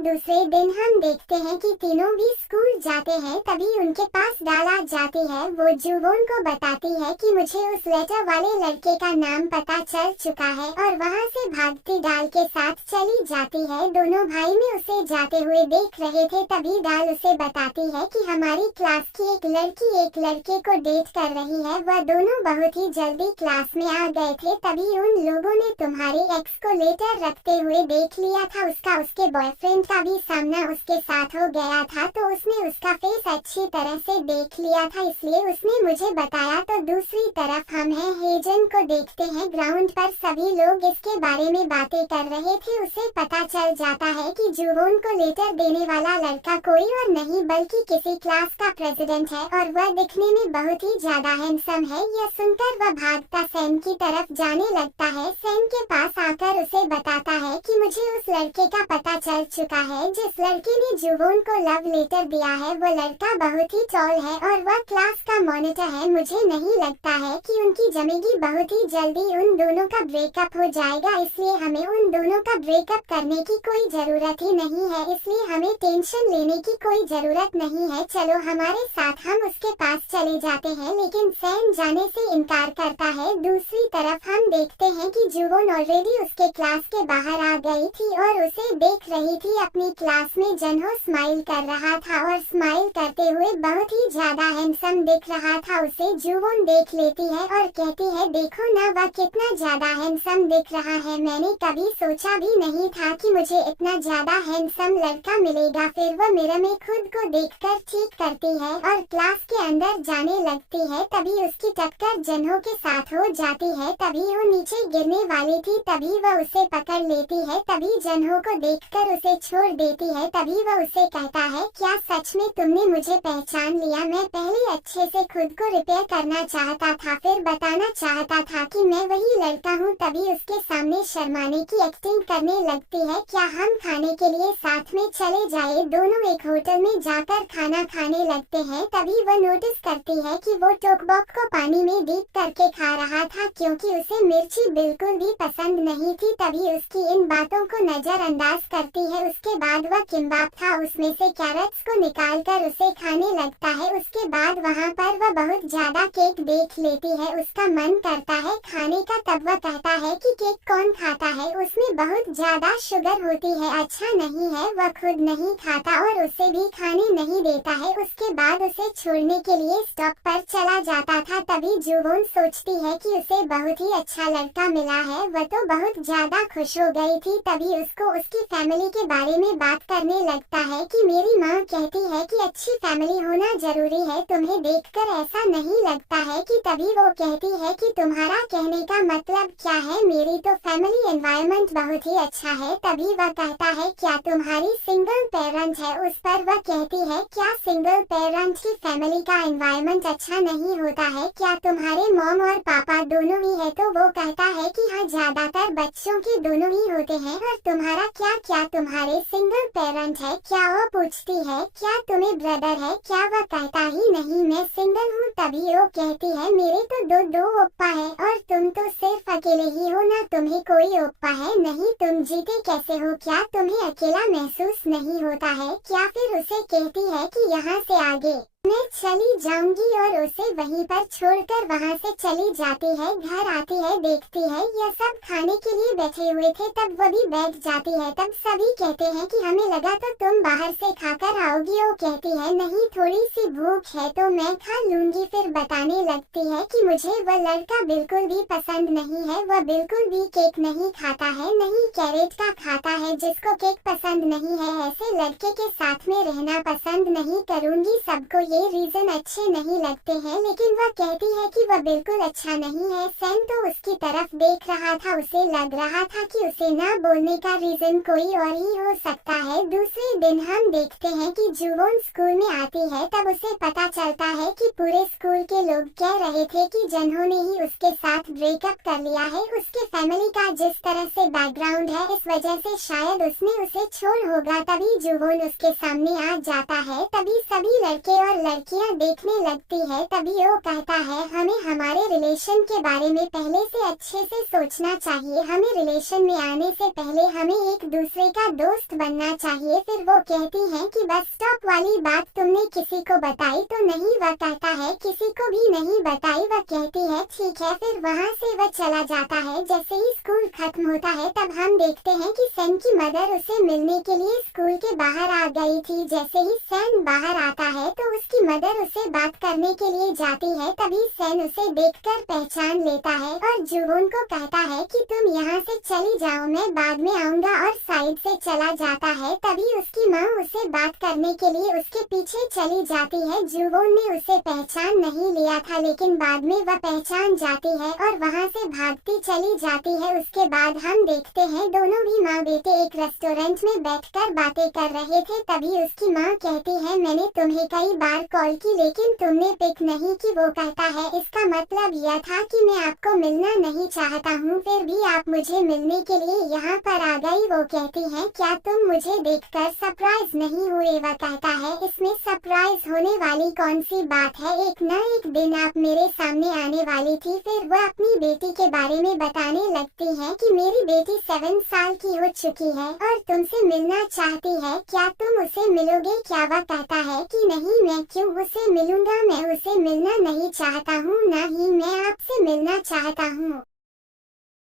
दूसरे दिन हम देखते हैं कि तीनों भी स्कूल जाते हैं। तभी उनके पास डाला जाती है। वो जुवोन को बताती है कि मुझे उस लेटर वाले लड़के का नाम पता चल चुका है और वहाँ से भागती डाल के साथ चली जाती है। दोनों भाई में उसे जाते हुए देख रहे थे। तभी डाल उसे बताती है कि हमारी क्लास की एक लड़की एक लड़के को डेट कर रही है। वह दोनों बहुत ही जल्दी क्लास में आ गए थे। तभी उन लोगों ने तुम्हारे एक्स को लेटर रखते हुए देख लिया था। उसका उसके बॉयफ्रेंड का भी सामना उसके साथ हो गया था, तो उसने उसका फेस अच्छी तरह से देख लिया था, इसलिए उसने मुझे बताया। तो दूसरी तरफ हम हैं हेजन को देखते हैं। ग्राउंड पर सभी लोग इसके बारे में बातें कर रहे थे। उसे पता चल जाता है कि जुवोन को लेटर देने वाला लड़का कोई और नहीं बल्कि किसी क्लास का प्रेसिडेंट है और वह दिखने में बहुत ही ज्यादा हैंडसम है। यह सुनकर वह भागता सैम की तरफ जाने लगता है। सैम के पास आकर उसे बताता है कि मुझे उस लड़के का पता चल चुका है जिस लड़के ने जुवोन को लव लेटर दिया है। वो लड़का बहुत ही टॉल है और वह क्लास का मॉनिटर है। मुझे नहीं लगता है कि उनकी जमेगी। बहुत ही जल्दी उन दोनों का ब्रेकअप हो जाएगा, इसलिए हमें उन दोनों का ब्रेकअप करने की कोई जरूरत ही नहीं है। इसलिए हमें टेंशन लेने की कोई जरूरत नहीं है। चलो हमारे साथ, हम उसके पास चले जाते हैं। लेकिन सैम जाने से इनकार करता है। दूसरी तरफ हम देखते हैं कि जुवोन ऑलरेडी उसके क्लास के बाहर आ गई थी और उसे देख रही थी। अपनी क्लास में जनहो स्माइल कर रहा था और स्माइल करते हुए बहुत ही ज्यादा हैंडसम दिख रहा था। उसे जुवोन देख लेती है और कहती है, देखो ना वह कितना ज्यादा हैंडसम दिख रहा है। मैंने कभी सोचा भी नहीं था कि मुझे इतना ज्यादा हैंडसम लड़का मिलेगा। फिर वह मिरर में खुद को देखकर ठीक करती है और क्लास के अंदर जाने लगती है। तभी उसकी टक्कर जनहो के साथ हो जाती है। तभी वो नीचे गिरने वाली थी, तभी वह उसे पकड़ लेती है। तभी जनहो को देखकर उसे छोड़ देती है। तभी वह उसे कहता है, क्या सच में तुमने मुझे पहचान लिया? मैं पहले अच्छे से खुद को रिपेयर करना चाहता था, फिर बताना चाहता था कि मैं वही लड़का हूँ। तभी उसके सामने शर्माने की एक्टिंग करने लगती है। क्या हम खाने के लिए साथ में चले जाए? दोनों एक होटल में जाकर खाना खाने लगते हैं। तभी वह नोटिस करती है कि वो टोकबॉक को पानी में डीप करके खा रहा था क्योंकि उसे मिर्ची बिल्कुल भी पसंद नहीं थी। तभी उसकी इन बातों को नजरअंदाज करती है। उसके बाद वह किम्बाप था, उसमें से कैरेट्स को निकालकर उसे खाने लगता है। उसके बाद वहाँ पर वह बहुत ज्यादा केक देख लेती है। उसका मन करता है खाने का। तब वह कहता है कि केक कौन खाता है, उसमें बहुत ज्यादा शुगर होती है, अच्छा नहीं है। वह खुद नहीं खाता और उसे भी खाने नहीं देता है। उसके बाद उसे छोड़ने के लिए स्टॉप पर चला जाता था। तभी जुवोन सोचती है कि उसे बहुत ही अच्छा लड़का मिला है। वह तो बहुत ज्यादा खुश हो गई थी। तभी उसको उसकी फैमिली के बारे में बात करने लगता है कि मेरी माँ कहती है कि अच्छी फैमिली होना जरूरी है, तुम्हें देखकर ऐसा नहीं लगता है कि? तभी वो कहती है कि तुम्हारा कहने का मतलब क्या है? मेरी तो फैमिली एनवायरनमेंट बहुत ही अच्छा है। तभी वह कहता है, क्या तुम्हारी सिंगल पेरेंट है? उस पर वह कहती है, क्या सिंगल पेरेंट की फैमिली का एनवायरनमेंट अच्छा नहीं होता है? क्या तुम्हारे मॉम और पापा दोनों ही है? तो वो कहता है कि हाँ, ज्यादातर बच्चों के दोनों ही होते हैं। और तुम्हारा क्या? क्या तुम्हारे सिंगल पेरेंट है? क्या वो पूछती है, क्या तुम्हें ब्रदर है? क्या वह कहता ही नहीं, मैं सिंगल हूँ। तभी वो कहती है, मेरे तो दो ओप्पा है और तुम तो सिर्फ अकेले ही हो ना, तुम्हें कोई ओप्पा है नहीं? तुम जीते कैसे हो? क्या तुम्हें अकेला महसूस नहीं होता है क्या? फिर उसे कहती है कि यहाँ से आगे मैं चली जाऊंगी और उसे वहीं पर छोड़कर वहाँ से चली जाती है। घर आती है, देखती है यह सब खाने के लिए बैठे हुए थे। तब वो भी बैठ जाती है। तब सभी कहते हैं कि हमें लगा तो तुम बाहर से खाकर आओगी। वो कहती है, नहीं, थोड़ी सी भूख है तो मैं खा लूंगी। फिर बताने लगती है कि मुझे वह लड़का बिल्कुल भी पसंद नहीं है। वह बिल्कुल भी केक नहीं खाता है, नहीं कैरेट का खाता है। जिसको केक पसंद नहीं है, ऐसे लड़के के साथ में रहना पसंद नहीं करूंगी। सबको ये रीजन अच्छे नहीं लगते हैं। लेकिन वह कहती है कि वह बिल्कुल अच्छा नहीं है। सैम तो उसकी तरफ देख रहा था। उसे लग रहा था कि उसे ना बोलने का रीजन कोई और ही हो सकता है। दूसरे दिन हम देखते हैं कि जुवोन स्कूल में आती है। तब उसे पता चलता है कि पूरे स्कूल के लोग कह रहे थे कि जनहो ने ही उसके साथ ब्रेकअप कर लिया है। उसके फैमिली का जिस तरह से बैकग्राउंड है, इस वजह से शायद उसने उसे छोड़ होगा। तभी जुवोन उसके सामने आ जाता है। तभी सभी लड़के और लड़कियां देखने लगती है। तभी वो कहता है, हमें हमारे रिलेशन के बारे में पहले से अच्छे से सोचना चाहिए। हमें रिलेशन में आने से पहले हमें एक दूसरे का दोस्त बनना चाहिए। चाहिए। फिर वो कहती है कि बस स्टॉप वाली बात तुमने किसी को बताई तो नहीं? वह कहता है किसी को भी नहीं बताई। वह कहती है ठीक है। फिर वहाँ से वह चला जाता है। जैसे ही स्कूल खत्म होता है तब हम देखते हैं कि सैन की मदर उसे मिलने के लिए स्कूल के बाहर आ गई थी। जैसे ही सैन बाहर आता है तो उसकी मदर उसे बात करने के लिए जाती है। तभी सैन उसे देखकर पहचान लेता है और जुवोन को कहता है कि तुम यहाँ से चली जाओ, मैं बाद में आऊँगा, और साइड से चला जाता है। तभी उसकी माँ उसे बात करने के लिए उसके पीछे चली जाती है। जुवोन ने उसे पहचान नहीं लिया था लेकिन बाद में वह पहचान जाती है और वहाँ से भागती चली जाती है। उसके बाद हम देखते हैं दोनों भी माँ बेटे एक रेस्टोरेंट में बैठकर बातें कर रहे थे। तभी उसकी माँ कहती है मैंने तुम्हें कई बार कॉल की लेकिन तुमने पिक नहीं की। वो कहता है इसका मतलब यह था कि मैं आपको मिलना नहीं चाहता हूँ, फिर भी आप मुझे मिलने के लिए यहाँ पर आ गई। वो कहती है क्या तुम मुझे देखकर सरप्राइज नहीं हुए? वह कहता है इसमें सरप्राइज होने वाली कौन सी बात है, एक न एक दिन आप मेरे सामने आने वाली थी। फिर वह अपनी बेटी के बारे में बताने लगती है कि मेरी बेटी 7 साल की हो चुकी है और तुमसे मिलना चाहती है, क्या तुम उसे मिलोगे? क्या? वह कहता है कि नहीं, मैं क्यों उसे मिलूंगा, मैं उसे मिलना नहीं चाहता हूँ, न ही मैं आपसे मिलना चाहता हूँ।